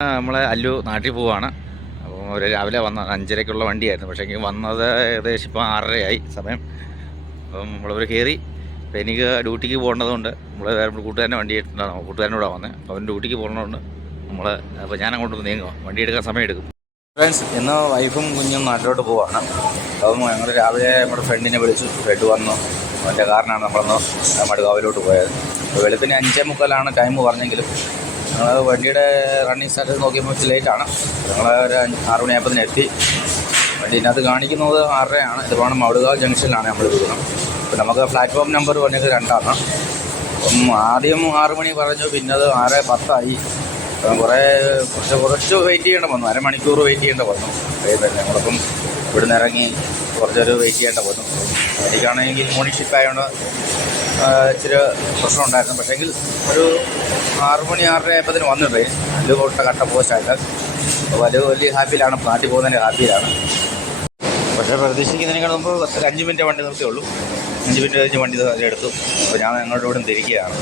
നമ്മളെ അല്ലു നാട്ടിൽ പോവാണ്. അപ്പം ഒരു രാവിലെ വന്ന അഞ്ചരയ്ക്കുള്ള വണ്ടിയായിരുന്നു. പക്ഷേ എനിക്ക് വന്നത് ഏകദേശം ഇപ്പോൾ ആറരയായി സമയം. അപ്പം നമ്മളൊരു കയറി. അപ്പോൾ എനിക്ക് ഡ്യൂട്ടിക്ക് പോകേണ്ടതുകൊണ്ട് നമ്മൾ വേറെ കൂട്ടുകാരന്റെ വണ്ടി എടുത്തിട്ടാണ് കൂട്ടുകാരനോടാണ് വന്നത് അപ്പോൾ അവൻ ഡ്യൂട്ടിക്ക് പോകുന്നതുകൊണ്ട് നമ്മൾ അപ്പോൾ ഞാൻ അങ്ങോട്ട് നീങ്ങുക വണ്ടി എടുക്കാൻ സമയം എടുക്കും ഫ്രണ്ട്സ് ഇന്ന് വൈഫും കുഞ്ഞും നാട്ടിലോട്ട് പോവാണ്. അപ്പം ഞങ്ങൾ രാവിലെ നമ്മുടെ ഫ്രണ്ടിനെ വിളിച്ചു. ഫ്രണ്ട് വന്നു. അവന്റെ കാറിനാണ് നമ്മളൊന്ന് മടുകാവിലോട്ട് പോയത്. വെളുപ്പിന് അഞ്ചേ മുക്കാലാണ് ടൈം പറഞ്ഞെങ്കിലും ഞങ്ങൾ വണ്ടിയുടെ റണ്ണിങ് സ്റ്റാറ്റസ് നോക്കിയപ്പോൾ ഇച്ചിരി ലേറ്റാണ് ഞങ്ങൾ ഒരു ആറ് മണിയായപ്പത്തിന് എത്തി. വണ്ടീനകത്ത് കാണിക്കുന്നത് ആറരയാണ്. ഇത് വേണം മൗടുകാവ് ജംഗ്ഷനിലാണ് നമ്മൾ വരുന്നത് അപ്പോൾ നമുക്ക് പ്ലാറ്റ്ഫോം നമ്പർ പറഞ്ഞത് രണ്ടാണ്. അപ്പം ആദ്യം ആറ് മണി പറഞ്ഞു പിന്നെ അത് ആറ് പത്തായി. കുറേ കുറച്ച് കുറച്ച് വെയിറ്റ് ചെയ്യേണ്ട വന്നു. അരമണിക്കൂർ വെയിറ്റ് ചെയ്യേണ്ട വന്നു. ട്രെയിൻ തന്നെ നമ്മളിപ്പം ഇവിടുന്ന് ഇറങ്ങി കുറച്ചൊരു വെയിറ്റ് ചെയ്യേണ്ട വന്നു. എനിക്കാണെങ്കിൽ മോർണിംഗ് ഷിഫ്റ്റ് ആയതുകൊണ്ട് ഇച്ചിരി പ്രശ്നം ഉണ്ടായിരുന്നു. പക്ഷേങ്കിൽ ഒരു ആറ് മണി ആറര ആയപ്പത്തിന് വന്നു നല്ല കൊട്ട കട്ട പോസ്റ്റായിട്ട് വലിയ വലിയ ഹാപ്പിയിലാണ് നാട്ടിൽ പോകുന്നതിന്റെ ഹാപ്പിയിലാണ് പക്ഷേ പ്രതീക്ഷിക്കുന്നതിനേക്കാൾ മുമ്പ് അഞ്ച് മിനിറ്റ് വണ്ടി നിർത്തിയുള്ളൂ. അഞ്ച് മിനിറ്റ് കഴിഞ്ഞ് വണ്ടി എടുത്തു. അപ്പോൾ ഞാൻ ഞങ്ങളുടെ ഇവിടെ തിരിക്കുകയാണ്.